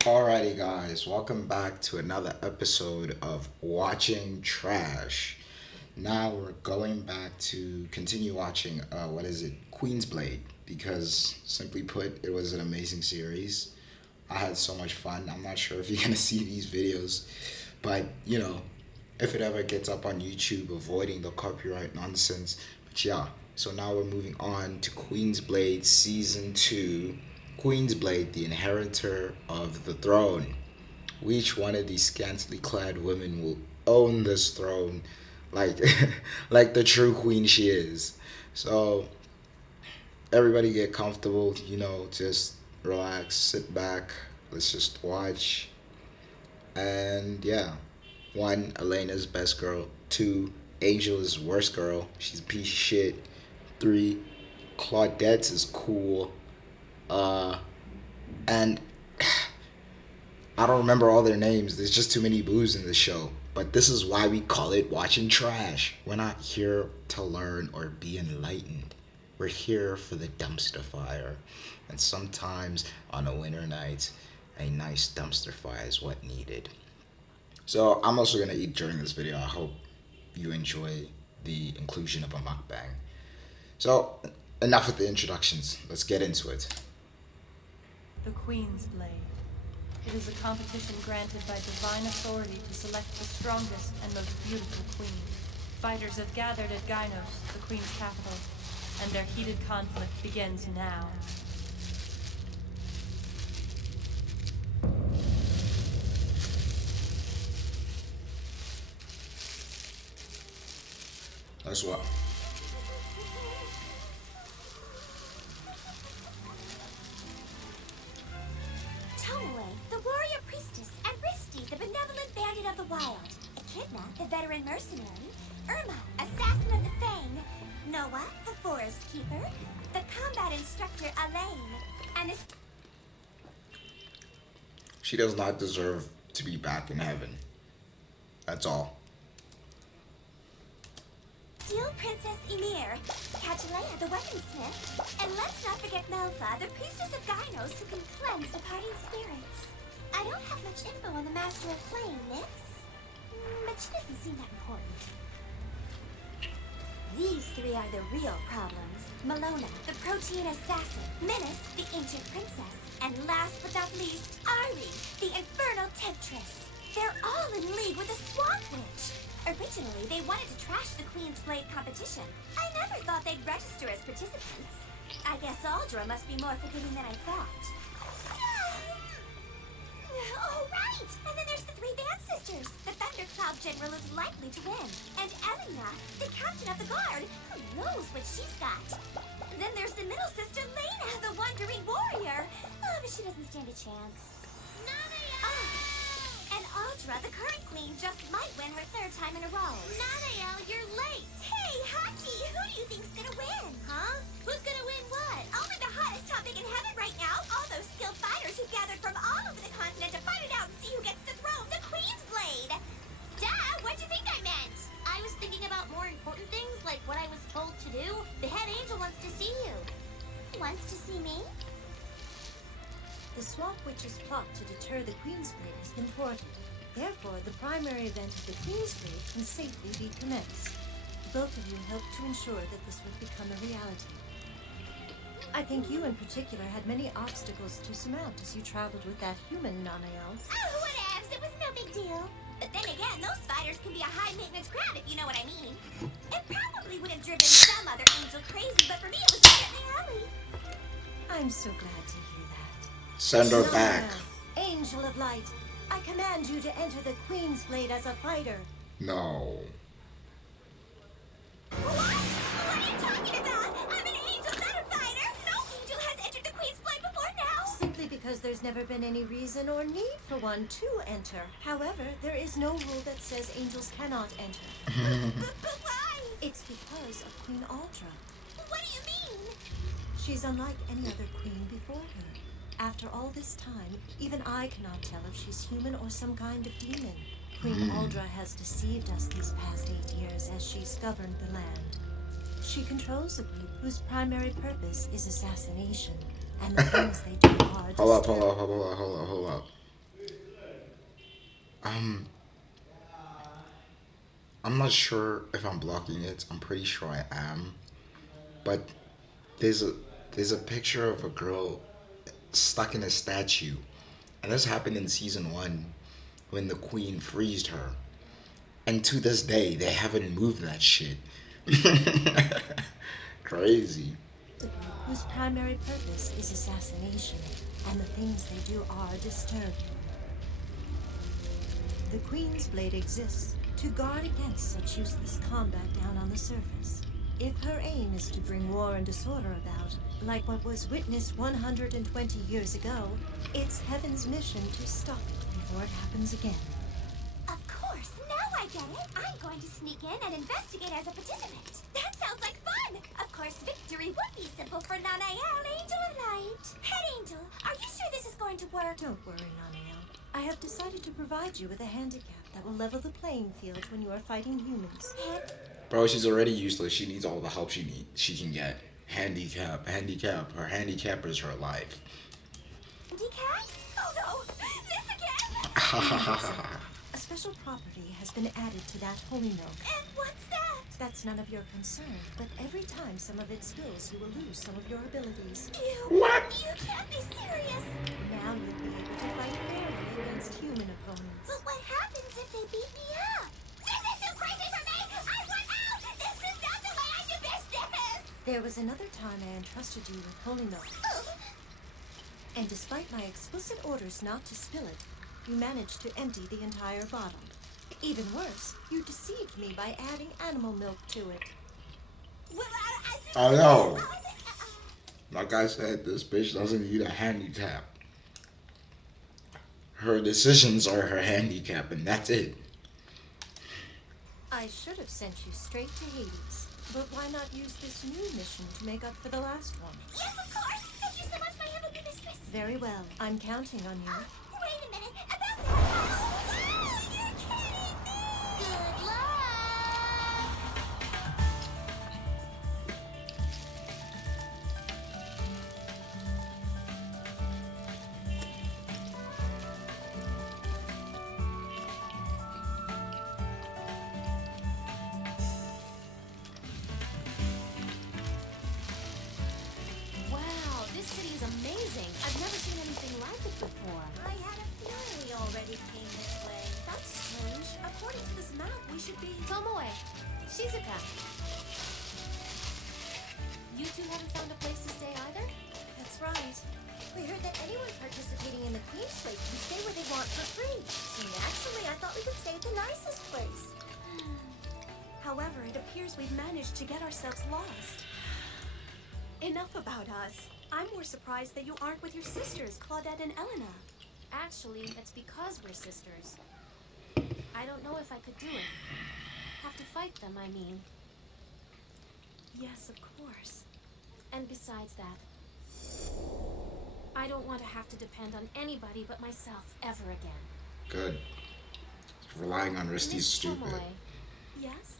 Alrighty, guys, welcome back to another episode of Watching Trash. Now we're going back to continue watching, what is it, Queen's Blade, because simply put, it was an amazing series. I had so much fun. I'm not sure if you're gonna see these videos, but if it ever gets up on YouTube, avoiding the copyright nonsense. But yeah, so now we're moving on to Queen's Blade Season 2. Queen's Blade, the Inheritor of the Throne. Which one of these scantily clad women will own this throne like like the true queen she is? So everybody get comfortable, just relax, sit back, let's just watch. And yeah, one, Elena's best girl. Two, Angel's worst girl. She's a piece of shit. Three, Claudette's is cool. Uh, and I don't remember all their names. There's just too many boos in the show. But this is why we call it watching trash. We're not here to learn or be enlightened. We're here for the dumpster fire. And sometimes on a winter night, a nice dumpster fire is what needed. So I'm also gonna eat during this video. I hope you enjoy the inclusion of a mukbang. So enough with the introductions. Let's get into it. The Queen's Blade. It is a competition granted by divine authority to select the strongest and most beautiful queen. Fighters have gathered at Gynos, the Queen's capital, and their heated conflict begins now. That's what. Tomoe, the warrior priestess, and Risty, the benevolent bandit of the wild. Echidna, the veteran mercenary. Irma, assassin of the Fang. Noah, the forest keeper. The combat instructor, Elaine. And the She does not deserve to be back in heaven. That's all. steel princess Ymir. Cattleya, the weaponsmith. And let's not forget Melfa, the priestess of Gynos who can cleanse departing spirits. I don't have much info on the Master of Flame, Nix. But she doesn't seem that important. These three are the real problems. Malona, the protein assassin. Menace, the ancient princess. And last but not least, Ari, the infernal temptress. They're all in league with the Swamp Witch. Originally, they wanted to trash the Queen's Blade competition. I never thought they'd register as participants. I guess Aldra must be more forgiving than I thought. Oh, right! And then there's the three dance sisters. The Thundercloud General is likely to win. And Elena, the captain of the guard. Who knows what she's got? Then there's the middle sister, Lena, the wandering warrior. Oh, but she doesn't stand a chance. Oh. And Aldra, the current queen, just might win her third time in a row. Nanael, you're late! Hey, Haki, who do you think's gonna win? Huh? Who's gonna win what? Only the hottest topic in heaven right now. All those skilled fighters who gathered from all over the continent to fight it out and see who gets the throne, the Queen's Blade! Duh, what'd you think I meant? I was thinking about more important things, like what I was told to do. The head angel wants to see you. Wants to see me? The Swamp Witch's plot to deter the Queen's Blade has been thwarted. Therefore, the primary event of the Queen's Blade can safely be commenced. Both of you helped to ensure that this would become a reality. I think you in particular had many obstacles to surmount as you traveled with that human, Nanael. Oh, whatevs, it was no big deal. But then again, those fighters can be a high-maintenance crowd, if you know what I mean. It probably would have driven some other angel crazy, but for me it was right up the alley. I'm so glad to hear that. Send her Nanael, back. Angel of Light, I command you to enter the Queen's Blade as a fighter. No. What? What are you talking about? I'm an angel, not a fighter. No angel has entered the Queen's Blade before now. Simply because there's never been any reason or need for one to enter. However, there is no rule that says angels cannot enter. But why? It's because of Queen Aldra. What do you mean? She's unlike any other queen before her. After all this time, even I cannot tell if she's human or some kind of demon. Queen Aldra has deceived us these past 8 years as she's governed the land. She controls a group whose primary purpose is assassination, and the things they do are Hold up. Um, I'm not sure if I'm blocking it. I'm pretty sure I am. But there's a there's a picture of a girl stuck in a statue, and this happened in season one when the queen freezed her. And to this day, they haven't moved that shit. Crazy. The group whose primary purpose is assassination, and the things they do are disturbing. The Queen's Blade exists to guard against such useless combat down on the surface. If her aim is to bring war and disorder about, like what was witnessed 120 years ago, it's Heaven's mission to stop it before it happens again. Of course, now I get it. I'm going to sneak in and investigate as a participant. That sounds like fun. Of course, victory would be simple for Nanael, Angel of Light. Head Angel, are you sure this is going to work? Don't worry, Nanael. I have decided to provide you with a handicap that will level the playing field when you are fighting humans. Bro, she's already useless. She needs all the help she can get. Handicap. Her handicap is her life. Handicap? Oh no, this again? A special property has been added to that holy milk. And what's that? That's none of your concern, but every time some of it spills, you will lose some of your abilities. What? You can't be serious. Now you'll be able to fight fairly against human opponents. But what happens if they beat me up? This is too crazy for me! I want out! This is not the way I do business! There was another time I entrusted you with holy milk. Oh, And despite my explicit orders not to spill it, you managed to empty the entire bottle. Even worse, you deceived me by adding animal milk to it. well, I know. Like I said, this bitch doesn't need a handicap. Her decisions are her handicap, and that's it. I should have sent you straight to Hades, but why not use this new mission to make up for the last one? Yes, of course! Thank you so much, my heavenly mistress! Very well. I'm counting on you. Wait a minute, about that... Oh, you're kidding me! Good luck! Wow, this city is amazing. I've never seen anything like it before. I had a feeling we already came this way. That's strange. According to this map, we should be Tomoe, Shizuka. You two haven't found a place to stay either? That's right. We heard that anyone participating in the Queen's Blade can stay where they want for free. So naturally, I thought we could stay at the nicest place. However, it appears we've managed to get ourselves lost. Enough about us. I'm more surprised that you aren't with your sisters, Claudette and Elena. Actually, it's because we're sisters. I don't know if I could do it. Have to fight them, I mean. Yes, of course. And besides that, I don't want to have to depend on anybody but myself ever again. Good. Relying on Risty's Miss stupid. Tomoe, yes?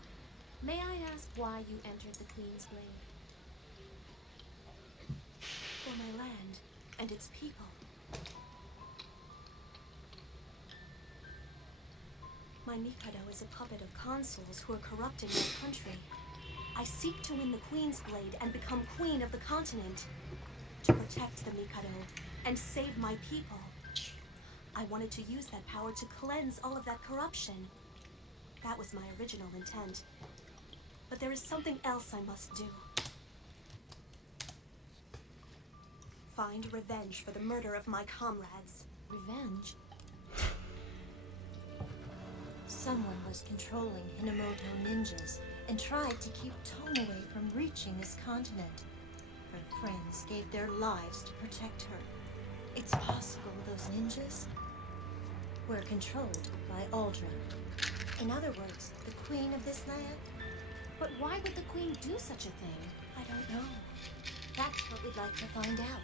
May I ask why you entered the Queen's Blade? For my land and its people. My Mikado is a puppet of consuls who are corrupting my country. I seek to win the Queen's Blade and become queen of the continent. To protect the Mikado and save my people. I wanted to use that power to cleanse all of that corruption. That was my original intent. But there is something else I must do. Find revenge for the murder of my comrades. Revenge? Someone was controlling Hinamoto ninjas and tried to keep Tomoe from reaching this continent. Her friends gave their lives to protect her. It's possible those ninjas were controlled by Aldrin. In other words, the queen of this land. But why would the Queen do such a thing? I don't know. That's what we'd like to find out.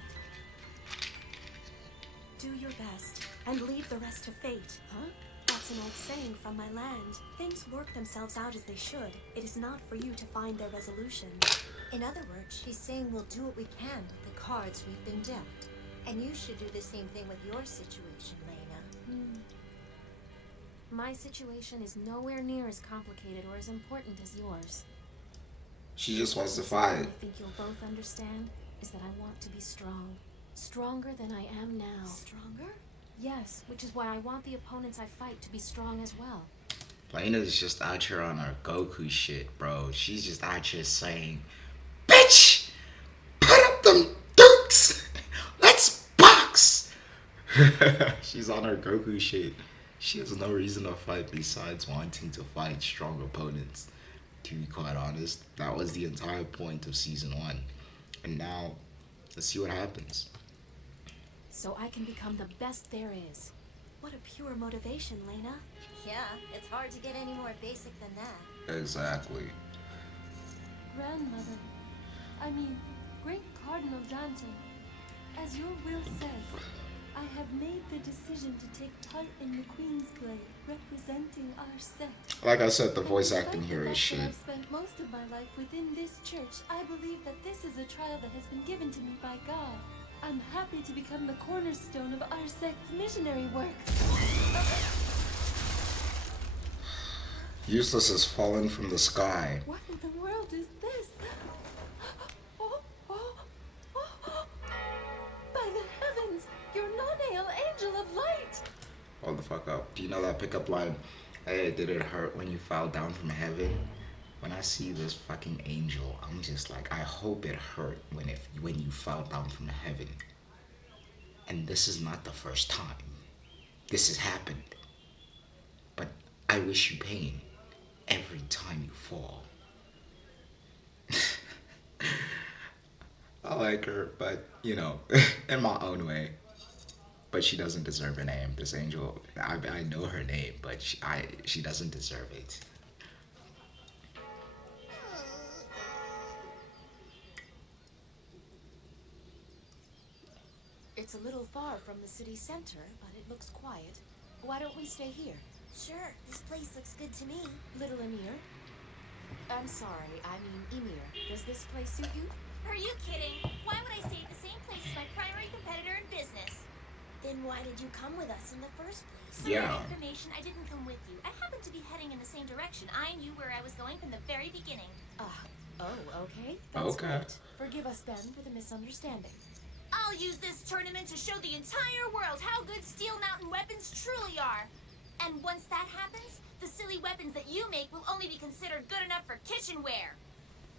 Do your best and leave the rest to fate. Huh? That's an old saying from my land. Things work themselves out as they should. It is not for you to find their resolution. In other words, she's saying we'll do what we can with the cards we've been dealt. And you should do the same thing with your situation, Lena. My situation is nowhere near as complicated or as important as yours. She just wants to Something fight. I think you'll both understand is that I want to be strong. Stronger than I am now. Stronger? Yes, which is why I want the opponents I fight to be strong as well. Lena's just out here on her Goku shit, bro. She's just out here saying, "Bitch, put up them dukes. Let's box." She's on her Goku shit. She has no reason to fight besides wanting to fight strong opponents. To be quite honest, that was the entire point of season 1. And now, let's see what happens. So I can become the best there is. What a pure motivation, Lena. Yeah, it's hard to get any more basic than that. Exactly. Grandmother, I mean, Great Cardinal Dante, as your will says, I have made the decision to take part in the Queen's Blade, representing our sect. Like I said, the And voice despite acting the here is fact that shit. I've spent most of my life within this church, I believe that this is a trial that has been given to me by God. I'm happy to become the cornerstone of our sect's missionary work. Useless has fallen from the sky. What in the world is this? Oh, oh, oh. By the heavens, your non-ale angel of light! Hold the fuck up. Do you know that pickup line? Hey, did it hurt when you fell down from heaven? When I see this fucking angel, I'm just like, I hope it hurt when you fell down from heaven. And this is not the first time. This has happened. But I wish you pain every time you fall. I like her, but you know, in my own way. But she doesn't deserve a name. This angel, I know her name, but she doesn't deserve it. It's a little far from the city center, but it looks quiet. Why don't we stay here? Sure, this place looks good to me. Little Emir? I'm sorry, I mean Emir. Does this place suit you? Are you kidding? Why would I stay at the same place as my primary competitor in business? Then why did you come with us in the first place? For Yeah. your information, I didn't come with you. I happened to be heading in the same direction. I knew where I was going from the very beginning. Okay. That's Okay. great. Forgive us then for the misunderstanding. I'll use this tournament to show the entire world how good Steel Mountain weapons truly are. And once that happens, the silly weapons that you make will only be considered good enough for kitchenware.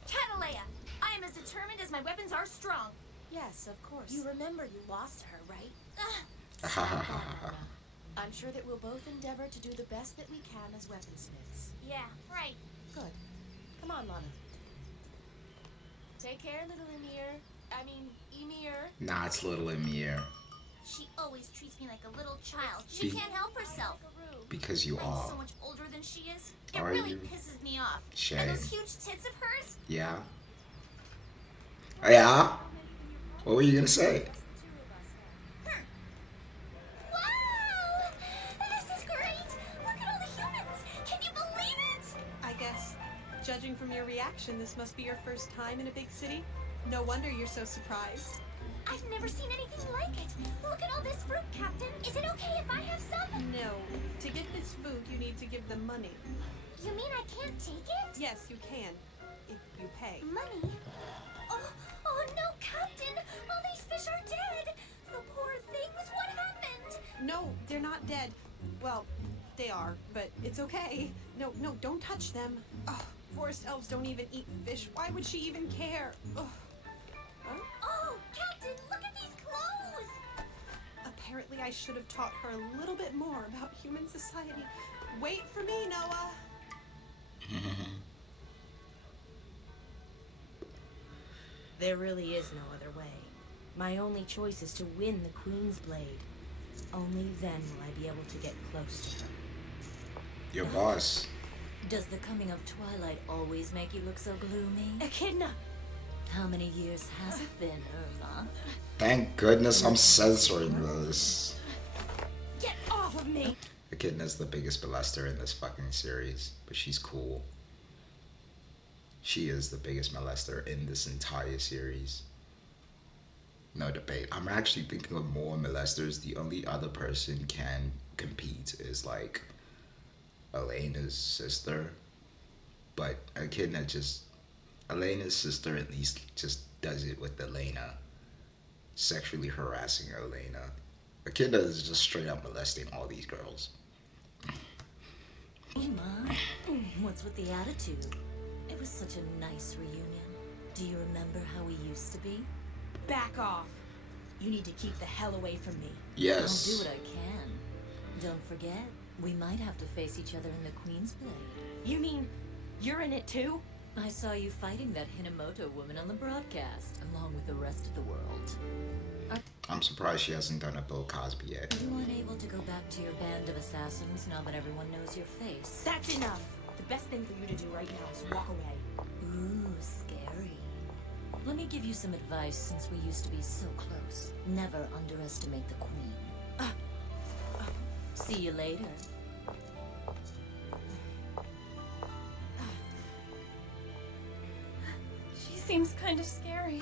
Catalea, I am as determined as my weapons are strong. Yes, of course. You remember you lost to her, right? I'm sure that we'll both endeavor to do the best that we can as weaponsmiths. Yeah, right. Good. Come on, Lana. Take care, little Emir. Emir. Nah, it's little Emir. She always treats me like a little child. She Be- can't help herself. Because you I'm so are. much older than she is. It Are really you? pisses me off. Shame. And those huge tits of hers? Yeah. Yeah? What were you gonna say? Wow! This is great! Look at all the humans! Can you believe it? I guess, judging from your reaction, this must be your first time in a big city. No wonder you're so surprised. I've never seen anything like it. Look at all this fruit, Captain. Is it okay if I have some? No, to get this food, you need to give them money. You mean I can't take it? Yes, you can, if you pay. Money? Oh no, Captain! All these fish are dead! The poor things, what happened? No, they're not dead. Well, they are, but it's okay. No, don't touch them. Oh, forest elves don't even eat fish. Why would she even care? Oh. Huh? Oh, Captain, look at these clothes! Apparently I should have taught her a little bit more about human society. Wait for me, Noah. There really is no other way. My only choice is to win the Queen's Blade. Only then will I be able to get close to her. Your boss. Does the coming of twilight always make you look so gloomy? Echidna! How many years has it been, Irma? Thank goodness I'm censoring this. Get off of me! Echidna's the biggest molester in this fucking series, but she's cool. She is the biggest molester in this entire series. No debate. I'm actually thinking of more molesters. The only other person can compete is like Elena's sister, but Echidna just Elena's sister at least just does it with Elena, sexually harassing Elena. Echidna is just straight up molesting all these girls. Hey, Ma. What's with the attitude? It was such a nice reunion. Do you remember how we used to be? Back off. You need to keep the hell away from me. Yes. I'll do what I can. Don't forget, we might have to face each other in the Queen's Blade. You mean you're in it too? I saw you fighting that Hinamoto woman on the broadcast, along with the rest of the world. I'm surprised she hasn't done a Bill Cosby yet. Are you unable to go back to your band of assassins now that everyone knows your face? That's enough. The best thing for you to do right now is walk away. Ooh, scary. Let me give you some advice since we used to be so close. Never underestimate the Queen. See you later. She seems kind of scary.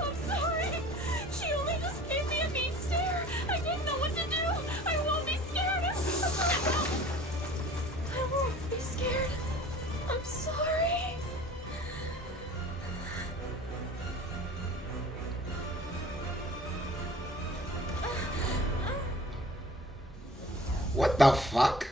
I'm sorry. She only just gave me a mean stare. I didn't know what to do. I won't be scared. I won't be scared. I'm sorry. What the fuck?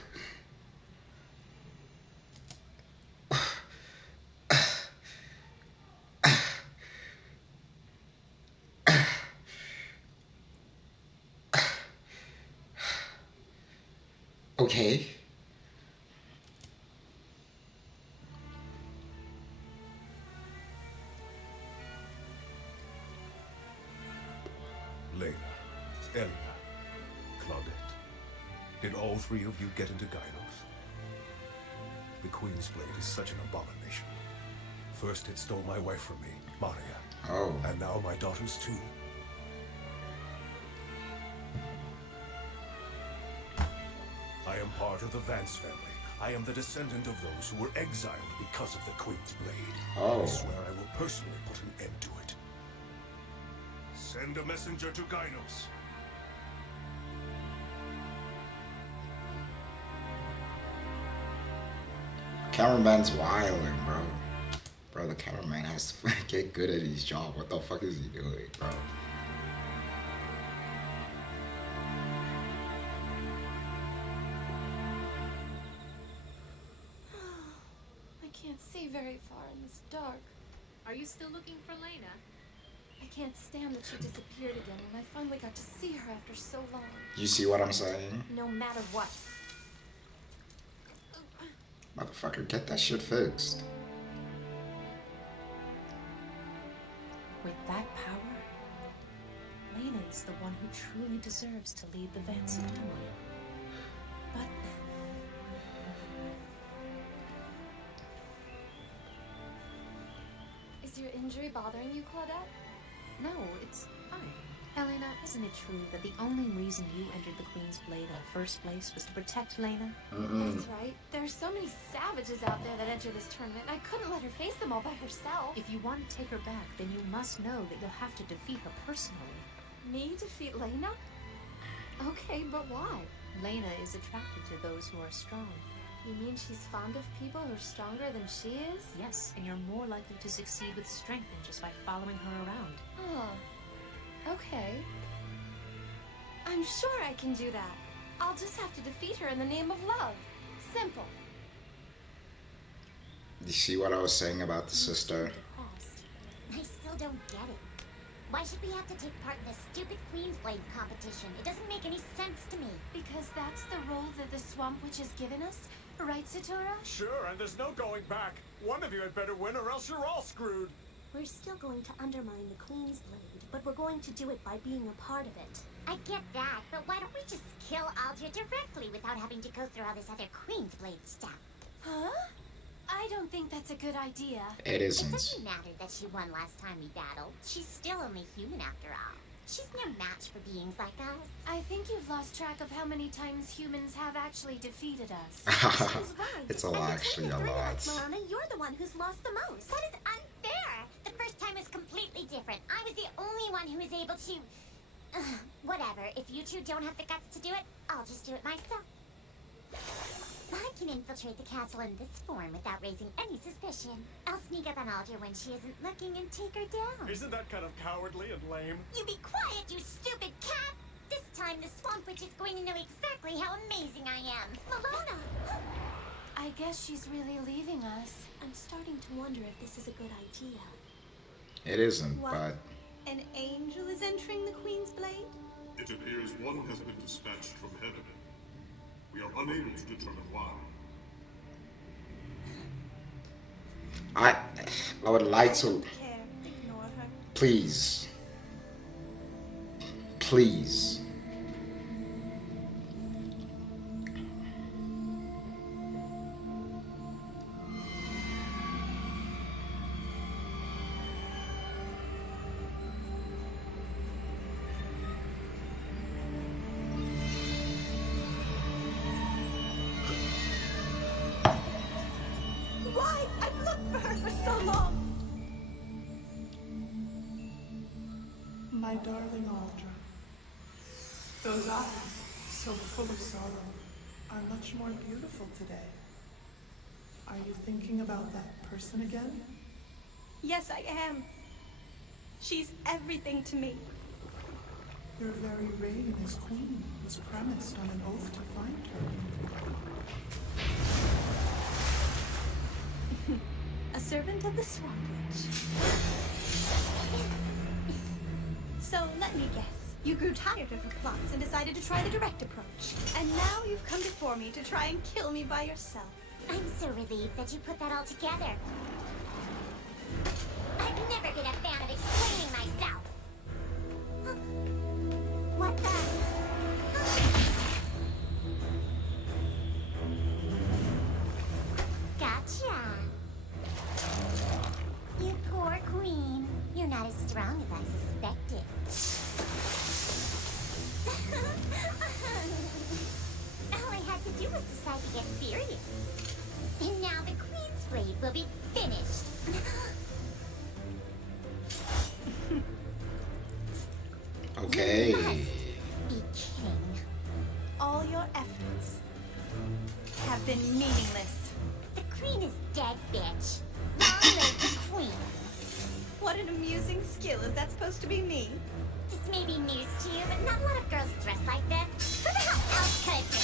Okay. Lena, Elena, Claudette. Did all three of you get into Gynos? The Queen's Blade is such an abomination. First it stole my wife from me, Maria, Oh. and now my daughters too. I am part of the Vance family. I am the descendant of those who were exiled because of the Queen's Blade. Oh. I swear I will personally put an end to it. Send a messenger to Gynos. Cameraman's wilding, bro. Bro, the cameraman has to get good at his job. What the fuck is he doing, bro? I can't see very far in this dark. Are you still looking for Lena? I can't stand that she disappeared again when I finally got to see her after so long. You see what I'm saying? No matter what. Motherfucker, get that shit fixed. With that power, Lena is the one who truly deserves to lead the Vance family. But Is your injury bothering you, Claudette? no, it's fine. Elena, isn't it true that the only reason you entered the Queen's Blade in the first place was to protect Lena? That's right. There are so many savages out there that enter this tournament, and I couldn't let her face them all by herself. If you want to take her back, then you must know that you'll have to defeat her personally. Me defeat Lena? Okay, but why? Lena is attracted to those who are strong. You mean she's fond of people who are stronger than she is? Yes, and you're more likely to succeed with strength than just by following her around. Oh, okay. I'm sure I can do that. I'll just have to defeat her in the name of love. Simple. You see what I was saying about the sister? Depressed. I still don't get it. Why should we have to take part in this stupid Queen's Blade competition? It doesn't make any sense to me. Because that's the role that the Swamp Witch has given us, right, Satora? Sure, and there's no going back. One of you had better win or else you're all screwed. We're still going to undermine the Queen's Blade, but we're going to do it by being a part of it. I get that, but why don't we just kill Aldria directly without having to go through all this other Queen's Blade stuff? Huh? I don't think that's a good idea. It It isn't. doesn't matter that she won last time we battled. She's still only human after all. She's no match for beings like us. I think you've lost track of how many times humans have actually defeated us. She's right. It's a And lot, between actually, the a three of lot. us, Marana, you're the one who's lost the most. That is unfair. The first time was completely different. I was the only one who was able to... whatever. If you two don't have the guts to do it, I'll just do it myself. I can infiltrate the castle in this form without raising any suspicion. I'll sneak up on Aldra when she isn't looking and take her down. Isn't that kind of cowardly and lame? You be quiet, you stupid cat! This time the Swamp Witch is going to know exactly how amazing I am. Malona! I guess she's really leaving us. I'm starting to wonder if this is a good idea. It isn't, What? but An angel is entering the Queen's Blade? It appears one has been dispatched from heaven. We are unable to determine why. I would like to, Care. Ignore her. please, please. Why? I've looked for her for so long. My darling Aldra, those eyes, so full of sorrow, are much more beautiful today. Are you thinking about that person again? Yes, I am. She's everything to me. Your very reign as queen was premised on an oath to find her. A servant of the Swamp Witch. So, let me guess. You grew tired of her plots and decided to try the direct approach. And now you've come before me to try and kill me by yourself. I'm so relieved that you put that all together. I've never been a fan of explaining myself. What the? Gotcha. You poor queen. You're not as strong as I suspected. All I had to do was decide to get serious. And now the Queen's Blade will be finished. Okay. Be king. All your efforts have been meaningless. The Queen is dead, bitch. Long live the Queen. What an amusing skill. Is that supposed to be me? This may be news to you, but not a lot of girls dress like this. Who the hell else could it be?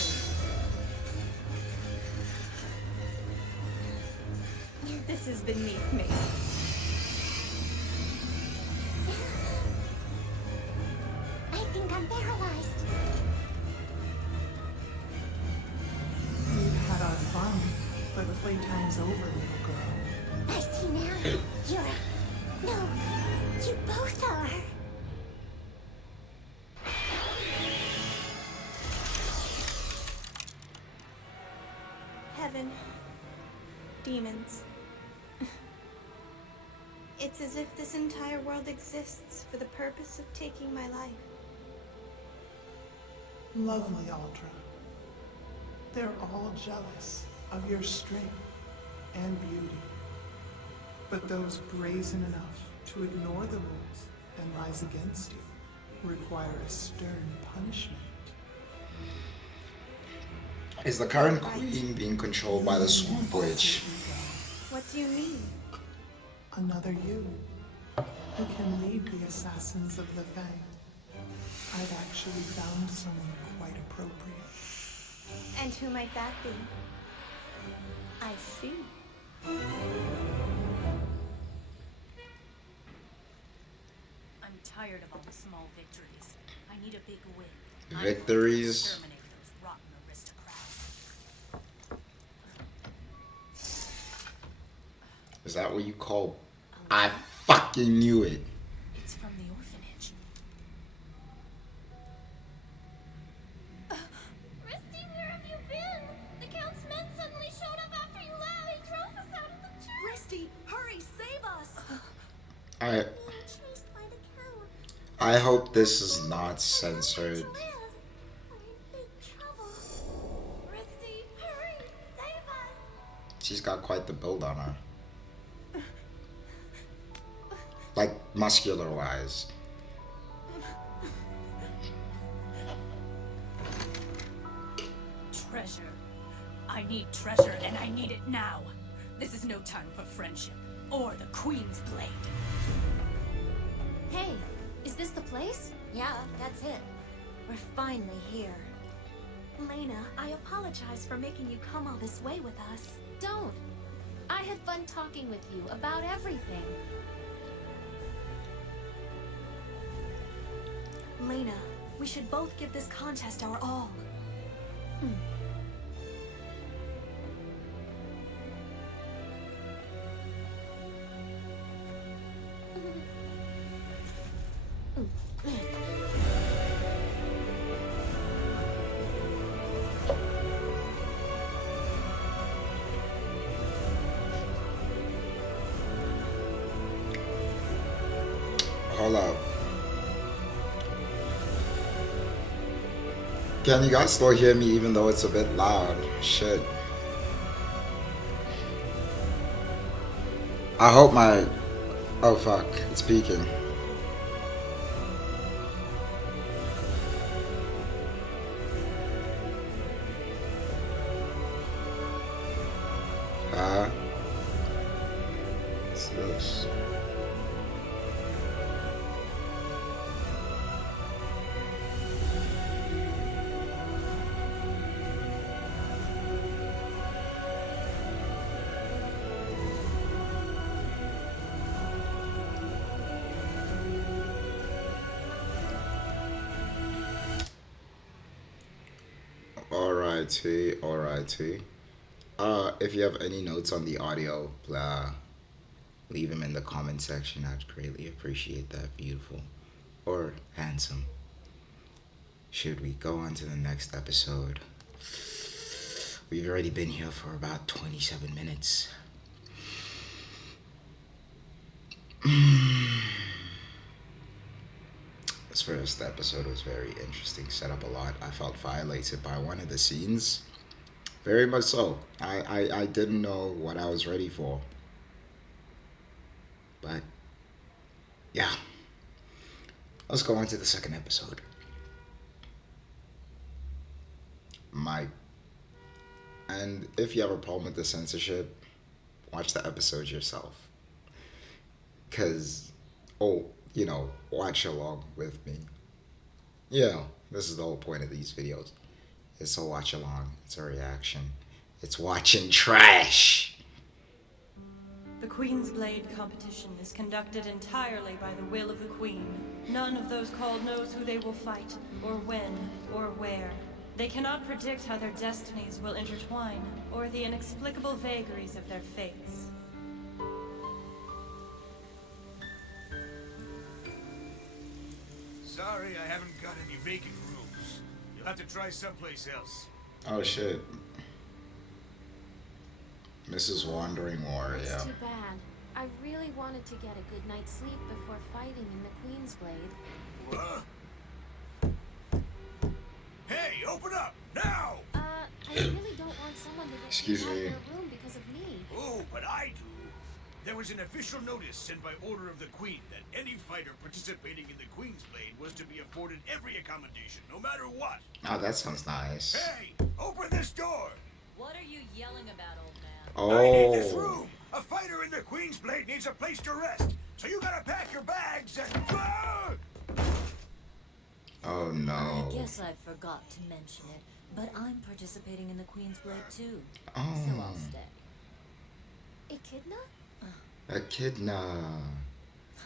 This is beneath me. I think I'm paralyzed. We've had our fun, but playtime's over, little girl. I see now. No, you both are. Heaven. Demons. It's as if this entire world exists for the purpose of taking my life. Lovely Aldra. They're all jealous of your strength and beauty. But those brazen enough to ignore the rules and rise against you require a stern punishment. Is the current queen being controlled by the Swamp Witch? What do you mean? Another you, who can lead the assassins of the Fang. I've actually found someone quite appropriate. And who might that be? I see. I'm tired of all the small victories. I need a big win. Victories? Exterminate those rotten aristocrats. Is that what you call? I fucking knew it. It's from the orphanage. Rusty, where have you been? The Count's men suddenly showed up after you left. They drove us out of the church. Rusty, hurry, save us! I Being chased by the Count. I hope this is not censored. We're in big trouble. Rusty, hurry, save us. She's got quite the build on her. muscular wise. Treasure. I need treasure, and I need it now. This is no time for friendship or the Queen's Blade. Hey, is this the place? Yeah, that's it. We're finally here. Lena, I apologize for making you come all this way with us. Don't. I had fun talking with you about everything. Lena, we should both give this contest our all. Hold up. Can you guys still hear me even though it's a bit loud? Shit. I hope my... Oh fuck, it's peaking. What's this? Alrighty. If you have any notes on the audio, leave them in the comment section. I'd greatly appreciate that. Beautiful or handsome. Should we go on to the next episode? We've already been here for about 27 minutes. This first episode was very interesting, set up a lot. I felt violated by one of the scenes. Very much so. I didn't know what I was ready for. But, yeah. Let's go on to the second episode. And if you have a problem with the censorship, watch the episode yourself. Because, watch along with me. This is the whole point of these videos. It's a watch along. It's a reaction. It's watching trash. The Queen's Blade competition is conducted entirely by the will of the Queen. None of those called knows who they will fight, or when, or where. They cannot predict how their destinies will intertwine, or the inexplicable vagaries of their fates. Sorry, I haven't got any vacant rooms. You'll have to try someplace else. Oh shit. Mrs. Wandering Warrior. It's too bad. I really wanted to get a good night's sleep before fighting in the Queen's Blade. What? Hey, open up! Now! I really don't want someone to get Excuse kicked out of me. their room because of me. Oh, but I do. There was an official notice sent by order of the Queen that any fighter participating in the Queen's Blade was to be afforded every accommodation, no matter what. Oh, that sounds nice. Hey, open this door! What are you yelling about, old man? Oh. I need this room! A fighter in the Queen's Blade needs a place to rest, so you gotta pack your bags and... Oh no. I guess I forgot to mention it, but I'm participating in the Queen's Blade too. Oh. So I'll stay. Echidna? Echidna.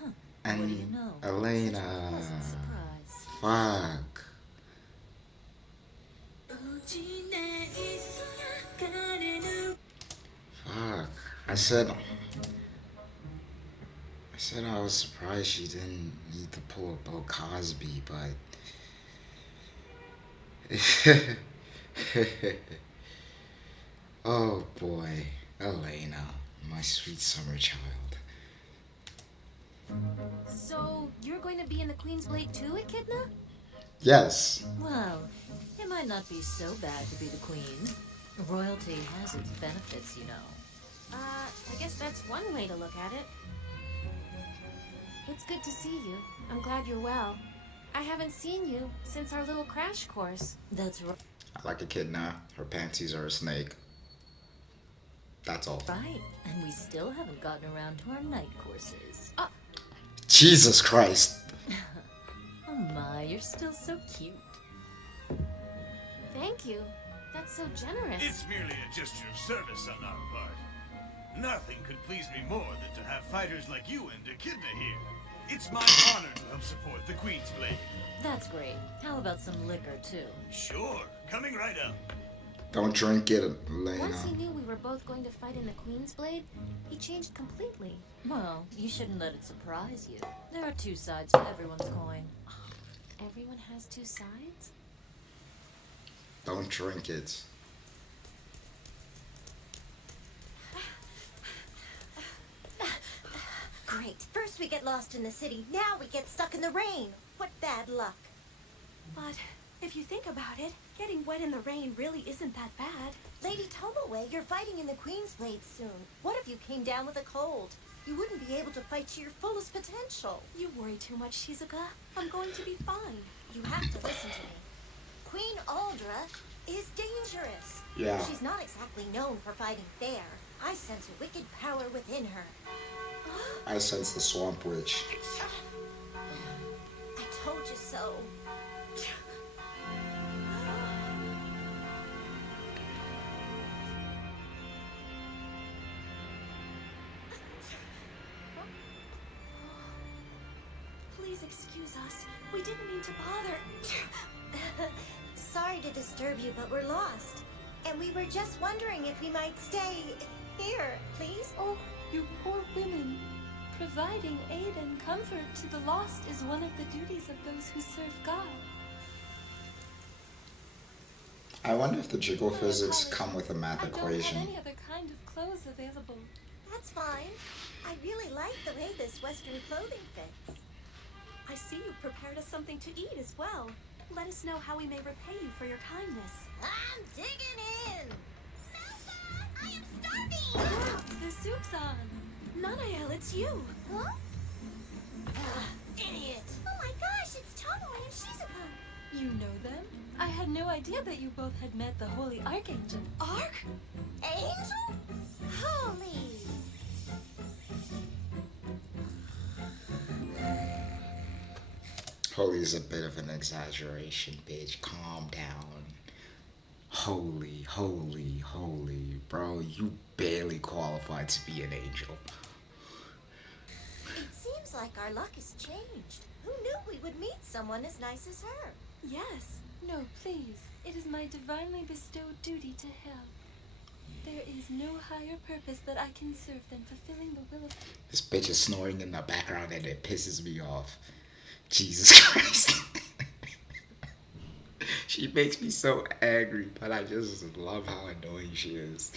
Huh. And What do you know? Elena. Such a pleasant surprise. Fuck. Fuck. I said I was surprised she didn't need to pull a Bill Cosby, but oh boy, Elena, my sweet summer child. So, you're going to be in the Queen's Blade too, Echidna? Yes. Well, it might not be so bad to be the queen. Royalty has its benefits, you know. I guess that's one way to look at it. It's good to see you. I'm glad you're well. I haven't seen you since our little crash course. That's I like a kid now. Her panties are a snake. That's all. right. And we still haven't gotten around to our night courses. Jesus Christ. Oh my, you're still so cute. Thank you. That's so generous. It's merely a gesture of service on our part. Nothing could please me more than to have fighters like you and Echidna here. It's my honor to help support the Queen's Blade. That's great. How about some liquor, too? Sure, coming right up. Don't drink it, Lena. Once he knew we were both going to fight in the Queen's Blade, he changed completely. Well, you shouldn't let it surprise you. There are two sides to everyone's coin. Everyone has two sides? Don't drink it. Great. First we get lost in the city, now we get stuck in the rain. What bad luck. But if you think about it, getting wet in the rain really isn't that bad. Lady Tomaway, you're fighting in the Queen's Blade soon. What if you came down with a cold? You wouldn't be able to fight to your fullest potential. You worry too much, Shizuka. I'm going to be fine. You have to listen to me. Queen Aldra is dangerous. Yeah. She's not exactly known for fighting fair. I sense a wicked power within her. I sense the swamp witch. I told you so. Please excuse us. We didn't mean to bother. Sorry to disturb you, but we're lost. And we were just wondering if we might stay here, please. Oh, you poor women. Providing aid and comfort to the lost is one of the duties of those who serve God. I wonder if the jiggle physics come with a math I don't equation. have any other kind of clothes available. That's fine. I really like the way this Western clothing fits. I see you've prepared us something to eat as well. Let us know how we may repay you for your kindness. I'm digging in. I am starving! The soup's on. Nanael, it's you. Huh? Idiot. Oh my gosh, it's Tomoe and Shizuka! You know them? I had no idea that you both had met the Holy Archangel. Ark? Angel? Holy! Holy is a bit of an exaggeration, bitch. Calm down. Holy, holy, holy. Bro, you barely qualified to be an angel. It seems like our luck has changed. Who knew we would meet someone as nice as her? Yes. No, please. It is my divinely bestowed duty to help. There is no higher purpose that I can serve than fulfilling the will of... This bitch is snoring in the background and it pisses me off. Jesus Christ. She makes me so angry, but I just love how annoying she is.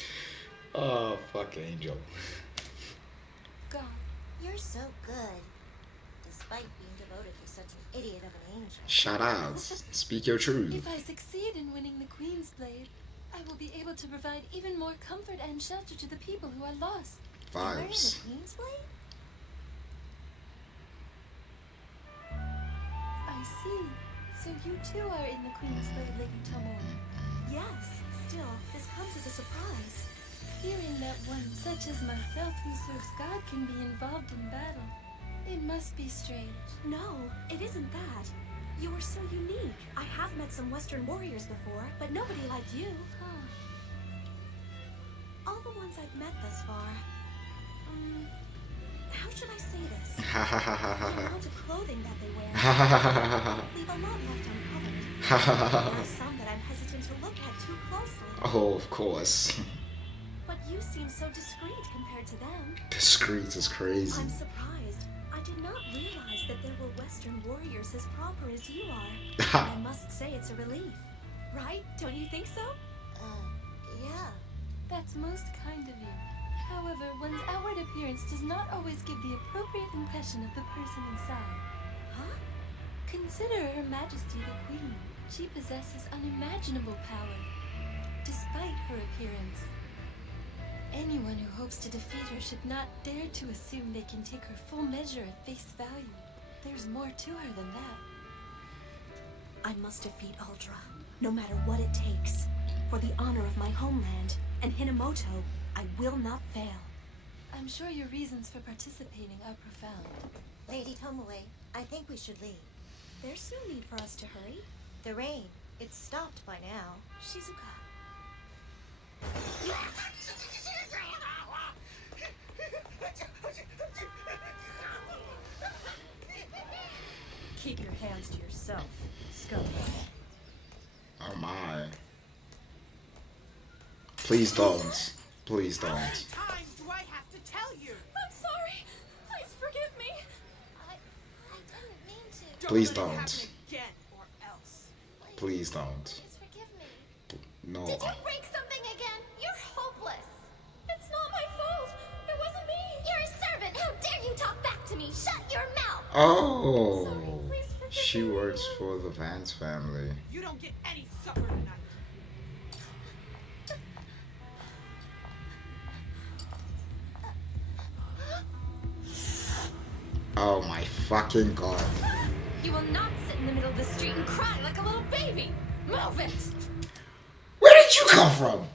Oh, fuck Angel. God. You're so good. Despite being devoted to such an idiot of an angel. Shout out. Speak your truth. If I succeed in winning the Queen's Blade, I will be able to provide even more comfort and shelter to the people who are lost. You're in Vibes. the Queen's Blade? I see. So you too are in the Queen's Blade, Lady Tomoe. Yes. Still, this comes as a surprise. Hearing that one such as myself who serves God can be involved in battle, it must be strange. No, it isn't that. You are so unique. I have met some Western warriors before, but nobody like you. Huh. All the ones I've met thus far. How should I say this? Ha ha ha ha The ha amount of clothing that they wear. ha ha ha Leave a lot left uncovered. ha. There are some that I'm hesitant to look at too closely. Oh, of course. But you seem so discreet compared to them. Discreet is crazy. I'm surprised. I did not realize that there were Western warriors as proper as you are. I must say it's a relief. Right? Don't you think so? Yeah. That's most kind of you. However, one's outward appearance does not always give the appropriate impression of the person inside. Huh? Consider Her Majesty the Queen. She possesses unimaginable power, despite her appearance. Anyone who hopes to defeat her should not dare to assume they can take her full measure at face value. There's more to her than that. I must defeat Ultra, no matter what it takes. For the honor of my homeland and Hinamoto, I will not fail. I'm sure your reasons for participating are profound. Lady Tomoe, I think we should leave. There's no need for us to hurry. The rain, it's stopped by now. Shizuka. Keep your hands to yourself, scumbag. Oh my. Please don't. Please How many don't. times do I have to tell you? I'm sorry. Please forgive me. I didn't mean to. Please let it don't. happen again, or else. Please don't. Please forgive me. No. Did you break something again? You're hopeless. It's not my fault. It wasn't me. You're a servant. How dare you talk back to me? Shut your mouth. Oh. Please forgive She me. works for the Vance family. You don't get any supper tonight. Oh my fucking god. You will not sit in the middle of the street and cry like a little baby. Move it. Where did you come from?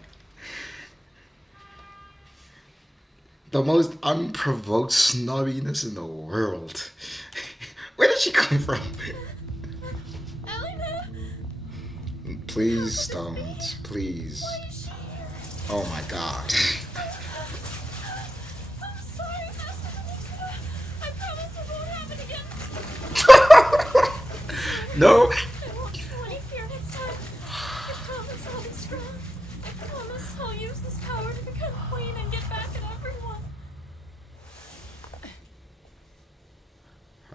The most unprovoked snobbiness in the world. Where did she come from? Elena! Please don't. Please. Oh my god. I'm sorry. I promise it won't happen again. No. I won't show any fear next time. I promise I'll be strong. I promise I'll use this power to become queen and get back at everyone.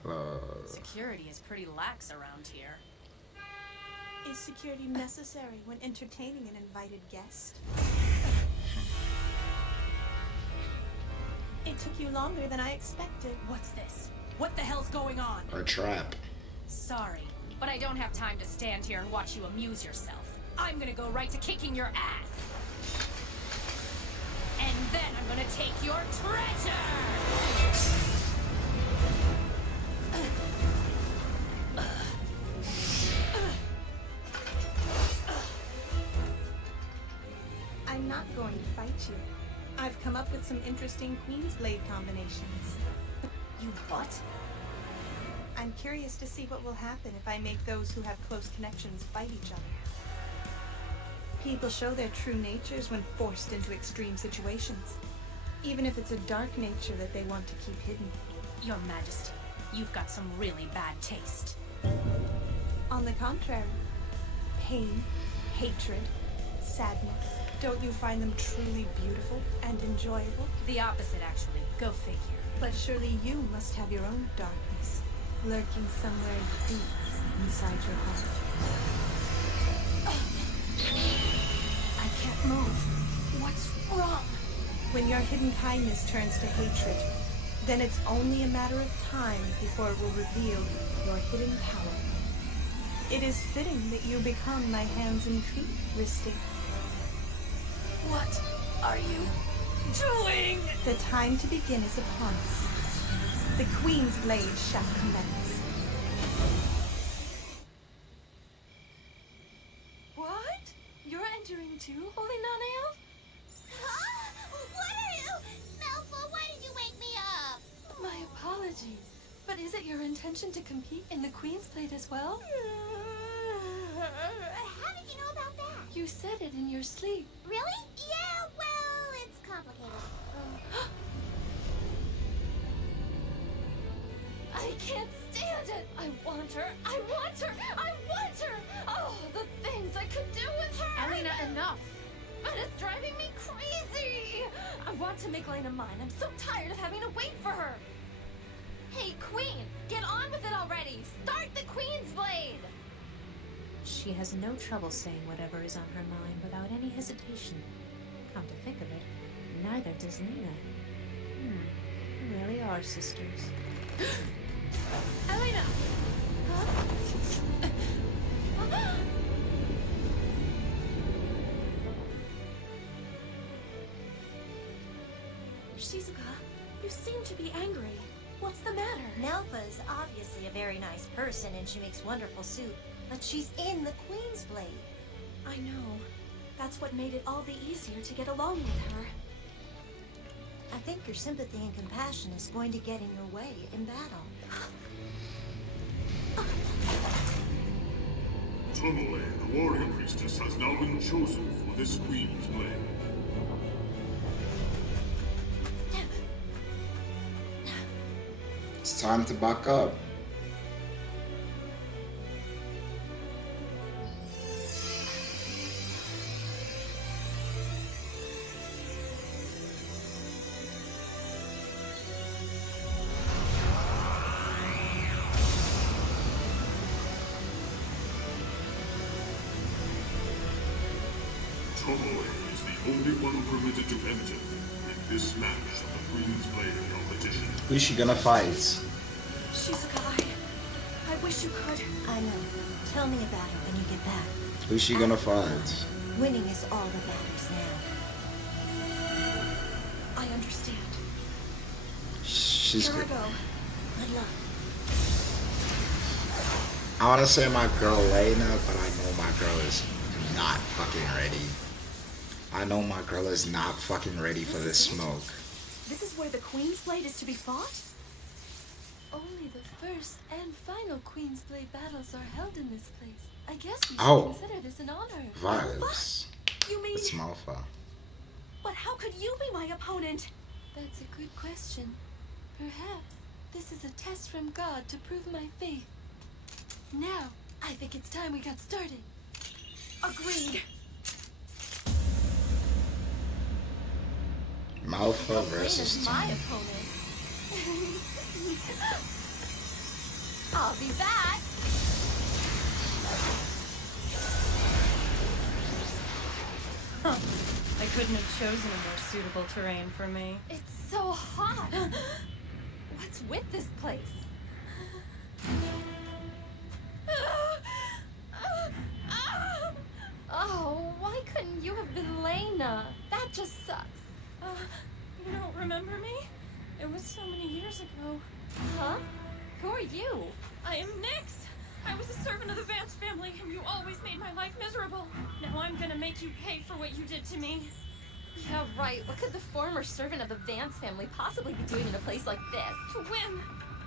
Hello. Security is pretty lax around here. Is security necessary when entertaining an invited guest? It took you longer than I expected. What's this? What the hell's going on? A trap. Sorry, but I don't have time to stand here and watch you amuse yourself. I'm gonna go right to kicking your ass. And then I'm gonna take your treasure! I'm not going to fight you. I've come up with some interesting Queen's Blade combinations. You what? I'm curious to see what will happen if I make those who have close connections fight each other. People show their true natures when forced into extreme situations, even if it's a dark nature that they want to keep hidden. Your Majesty, you've got some really bad taste. On the contrary, pain, hatred, sadness, don't you find them truly beautiful and enjoyable? The opposite, actually. Go figure. But surely you must have your own darkness, lurking somewhere deep inside your heart. I can't move. What's wrong? When your hidden kindness turns to hatred, then it's only a matter of time before it will reveal your hidden power. It is fitting that you become my hands and feet, Risti. What are you doing? The time to begin is upon us. The Queen's Blade shall commence. What? You're entering too, Holy Nanael? Huh? What are you? Malfoy, why did you wake me up? My apologies. But is it your intention to compete in the Queen's Blade as well? How did you know about that? You said it in your sleep. Really? Yeah, well, it's complicated. I can't stand it! I want her! I want her! I want her! Oh, the things I could do with her! Elena, enough! But it's driving me crazy! I want to make Lena mine. I'm so tired of having to wait for her! Hey, Queen, get on with it already. Start the Queen's Blade. She has no trouble saying whatever is on her mind without any hesitation. Come to think of it, neither does Nina. You really are sisters. Elena! Shizuka, you seem to be angry. What's the matter? Nelfa's obviously a very nice person and she makes wonderful soup, but she's in the Queen's Blade. I know. That's what made it all the easier to get along with her. I think your sympathy and compassion is going to get in your way in battle. Tomoe, the warrior priestess, has now been chosen for this Queen's Blade. It's time to buck up. Tomoe is the only one permitted to enter in this match of the Queen's Blade competition. Who's she gonna fight? Shizuka, I wish you could. I know. Tell me about it when you get back. Who's she gonna fight? Winning is all that matters now. I understand. She's Here I good. go. Good luck. I wanna say my girl Lena, but I know my girl is not fucking ready. I know my girl is not fucking ready for this smoke. This is where the Queen's Blade is to be fought? Only the first and final Queen's Blade battles are held in this place. I guess we should Oh. consider this an honor. Vibes. You mean... It's Malfa. But how could you be my opponent? That's a good question. Perhaps this is a test from God to prove my faith. Now, I think it's time we got started. Agreed. Malfa versus Is my opponent. I'll be back. I couldn't have chosen a more suitable terrain for me. It's so hot. What's with this place? Oh, why couldn't you have been Lena? That just sucks. You don't remember me? It was so many years ago. Huh? Who are you? I am Nyx. I was a servant of the Vance family, and you always made my life miserable. Now I'm gonna make you pay for what you did to me. Yeah, right. What could the former servant of the Vance family possibly be doing in a place like this? To win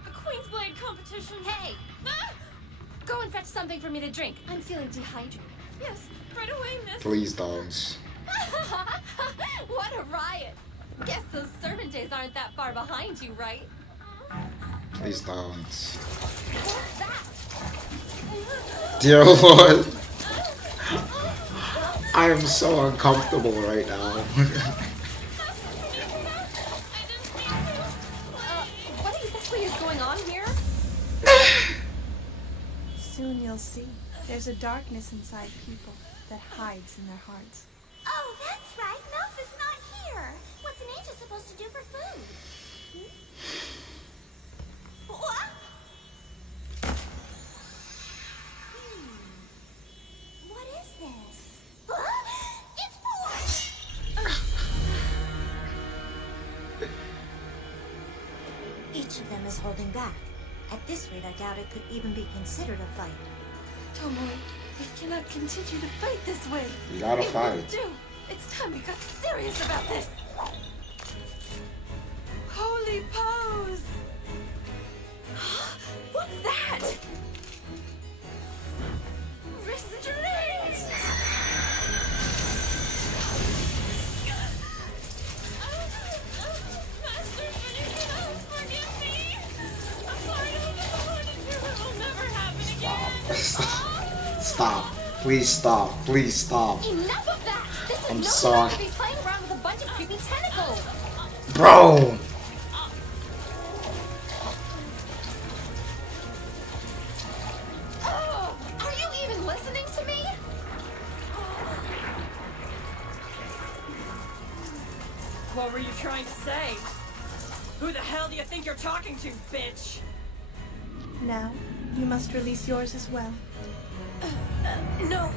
the Queen's Blade competition. Hey! Ah! Go and fetch something for me to drink. I'm feeling dehydrated. Yes, right away, miss. Please don't. What a riot! Guess those servant days aren't that far behind you, right? Please don't. What's that? Dear Lord. I am so uncomfortable right now. What exactly is going on here? Soon you'll see. There's a darkness inside people that hides in their hearts. Oh, that's right. Melf is not here. What's an angel supposed to do for food? What? What is this? It's pork! Each of them is holding back. At this rate, I doubt it could even be considered a fight. Tomoe, we cannot continue to fight this way. You gotta It fight. won't do. It's time we got serious about this. Holy pose! What's that? Restraint! Master Benito, forgive me! I'm sorry to have disappointed you. It will never happen again. Stop. Please stop. Please stop. Enough of that! This is I'm no sorry. time to be playing around with a bunch of creepy tentacles! Bro! Oh, are you even listening to me? What were you trying to say? Who the hell do you think you're talking to, bitch? Now, you must release yours as well. No!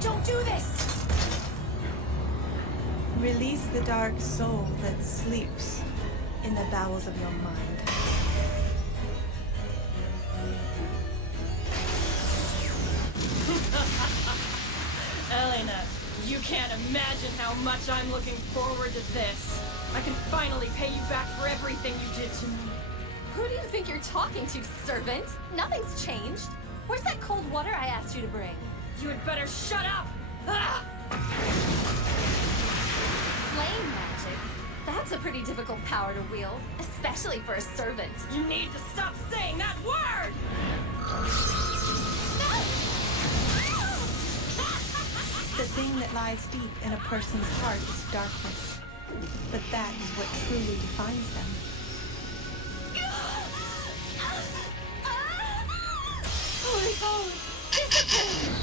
Don't do this! Release the dark soul that sleeps in the bowels of your mind. Elena, you can't imagine how much I'm looking forward to this. I can finally pay you back for everything you did to me. Who do you think you're talking to, servant? Nothing's changed. Where's that cold water I asked you to bring? You had better shut up! Ah! Flame magic? That's a pretty difficult power to wield, especially for a servant. You need to stop saying that word! The thing that lies deep in a person's heart is darkness. But that is what truly defines them. Holy bones! Discipline!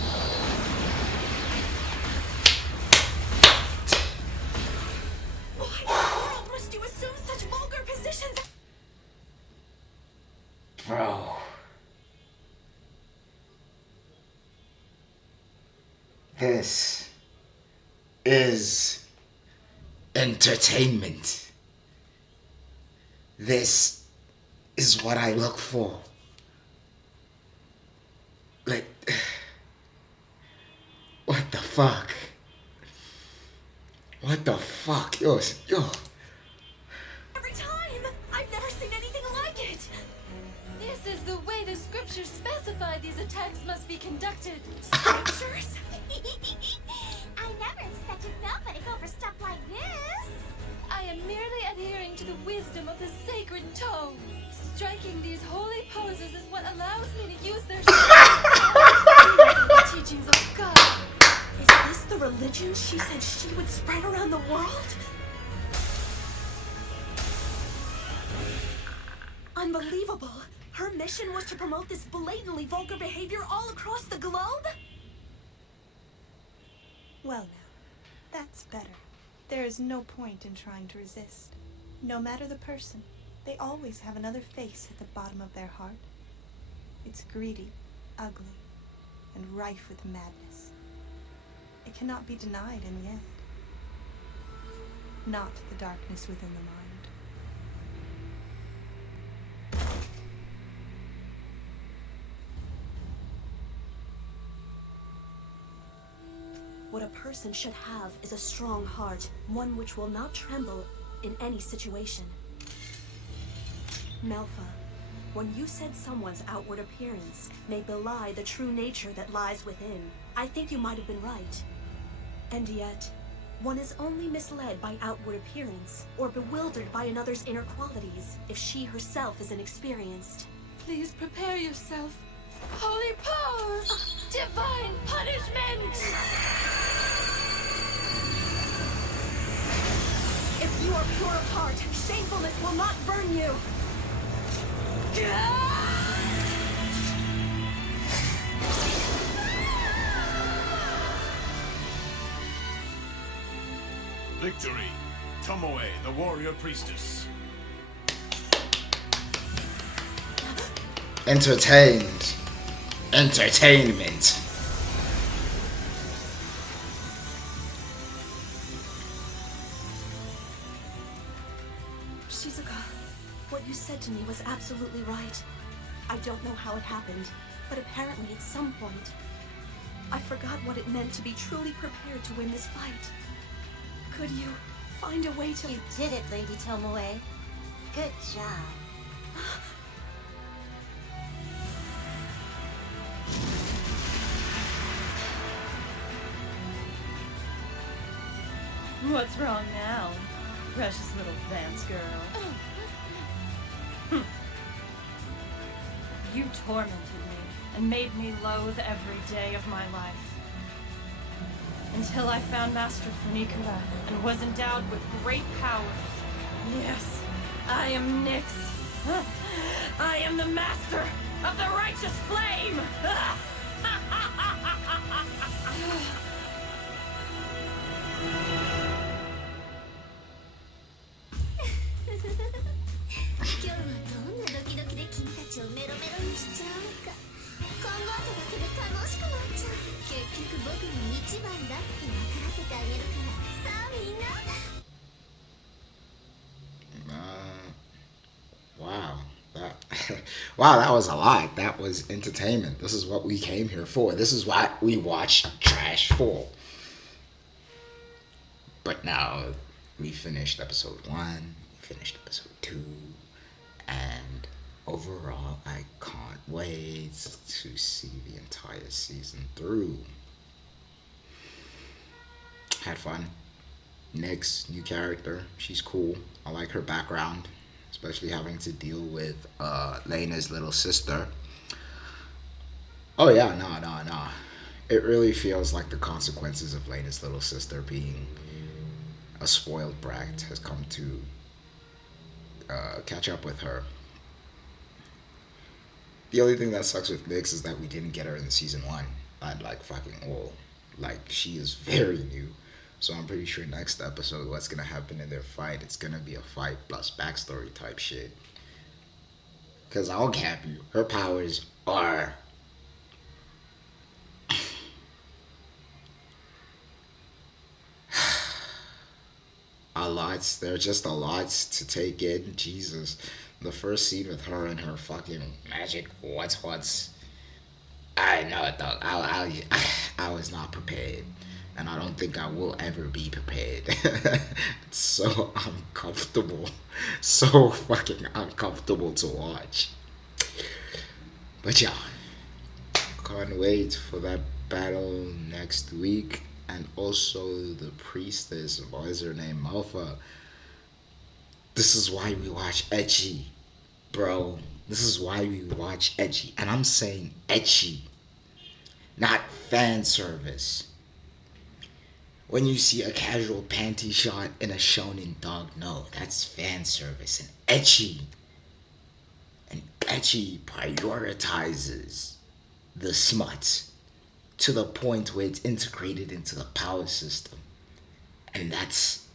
Why in the world must you assume such vulgar positions? Bro. This is entertainment. This is what I look for. Like, what the fuck? What the fuck? Yo. Every time! I've never seen anything like it! This is the way the scriptures specify these attacks must be conducted. Scriptures? I never expected nobody to go for stuff like this. I am merely adhering to the wisdom of the sacred tome. Striking these holy poses is what allows me to use their the teachings of God. Is this the religion she said she would spread around the world? Unbelievable! Her mission was to promote this blatantly vulgar behavior all across the globe? Well now, that's better. There is no point in trying to resist. No matter the person, they always have another face at the bottom of their heart. It's greedy, ugly, and rife with madness. It cannot be denied and yet. Not the darkness within the mind. What a person should have is a strong heart, one which will not tremble in any situation. Melfa, when you said someone's outward appearance may belie the true nature that lies within, I think you might have been right. And yet, one is only misled by outward appearance, or bewildered by another's inner qualities, if she herself is inexperienced. Please prepare yourself. Holy pose! Divine punishment! If you are pure of heart, shamefulness will not burn you! Victory! Tomoe, the warrior priestess. Entertained. Entertainment. Shizuka, what you said to me was absolutely right. I don't know how it happened, but apparently at some point, I forgot what it meant to be truly prepared to win this fight. Could you find a way to... You did it, Lady Tomoe. Good job. What's wrong now, precious little Vance girl? You tormented me and made me loathe every day of my life. Until I found Master Funikura and was endowed with great powers. Yes, I am Nyx. I am the master of the righteous flame! Wow, that was a lot. That was entertainment. This is what we came here for. This is what we watch trash for. But now we finished episode 1, we finished episode 2, and overall, I can't wait to see the entire season through. Had fun. Nyx, new character. She's cool. I like her background, especially having to deal with Lena's little sister. Oh yeah, no. It really feels like the consequences of Lena's little sister being a spoiled brat has come to catch up with her. The only thing that sucks with Nyx is that we didn't get her in season 1. I'd like fucking all. Like, she is very new. So I'm pretty sure next episode, what's gonna happen in their fight, it's gonna be a fight plus backstory type shit. Because I'll cap you, her powers are a lot. They're just a lot to take in. Jesus. The first scene with her and her fucking magic what's. I know, dog. I was not prepared. And I don't think I will ever be prepared. It's so uncomfortable. So fucking uncomfortable to watch. But yeah. Can't wait for that battle next week. And also the priestess, what is her name? Malfa. This is why we watch ecchi. Bro. This is why we watch ecchi. And I'm saying ecchi. Not fan service. When you see a casual panty shot in a shonen, dog, no, that's fan service. And ecchi prioritizes the smut to the point where it's integrated into the power system. And that's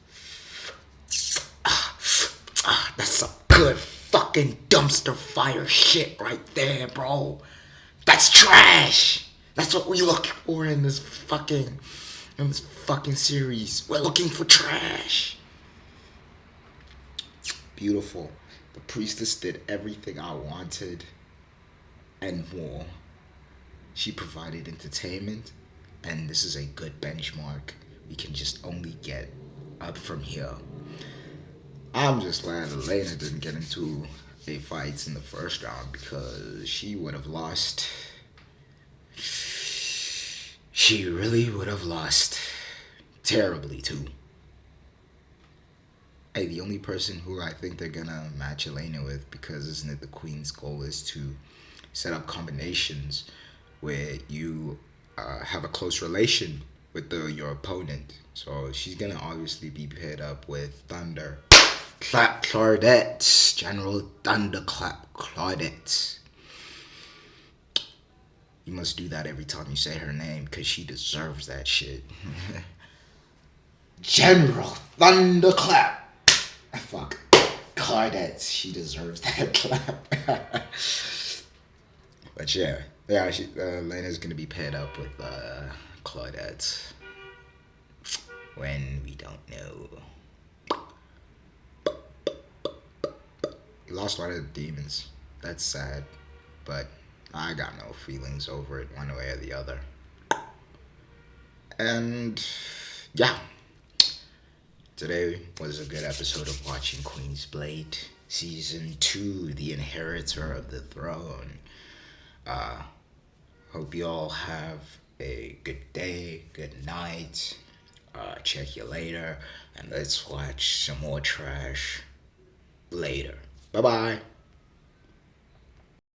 some good fucking dumpster fire shit right there, bro. That's trash. That's what we look for in this fucking series. We're looking for trash. Beautiful. The priestess did everything I wanted and more. She provided entertainment, and this is a good benchmark. We can just only get up from here. I'm just glad Elena didn't get into a fight in the first round because she would have lost. She really would have lost terribly too. Hey, the only person who I think they're gonna match Elena with, because isn't it the queen's goal is to set up combinations where you have a close relation with your opponent. So she's gonna obviously be paired up with Thunder Clap Claudette, General Thunderclap Claudette. You must do that every time you say her name, because she deserves that shit. General Thunderclap. Fuck. Claudette, she deserves that clap. But yeah, Lena's gonna be paired up with Claudette when we don't know. He lost a lot of demons. That's sad, but I got no feelings over it one way or the other. And yeah, today was a good episode of watching Queen's Blade Season 2, The Inheritor of the Throne. Hope you all have a good day, good night. Check you later, and let's watch some more trash later. Bye-bye.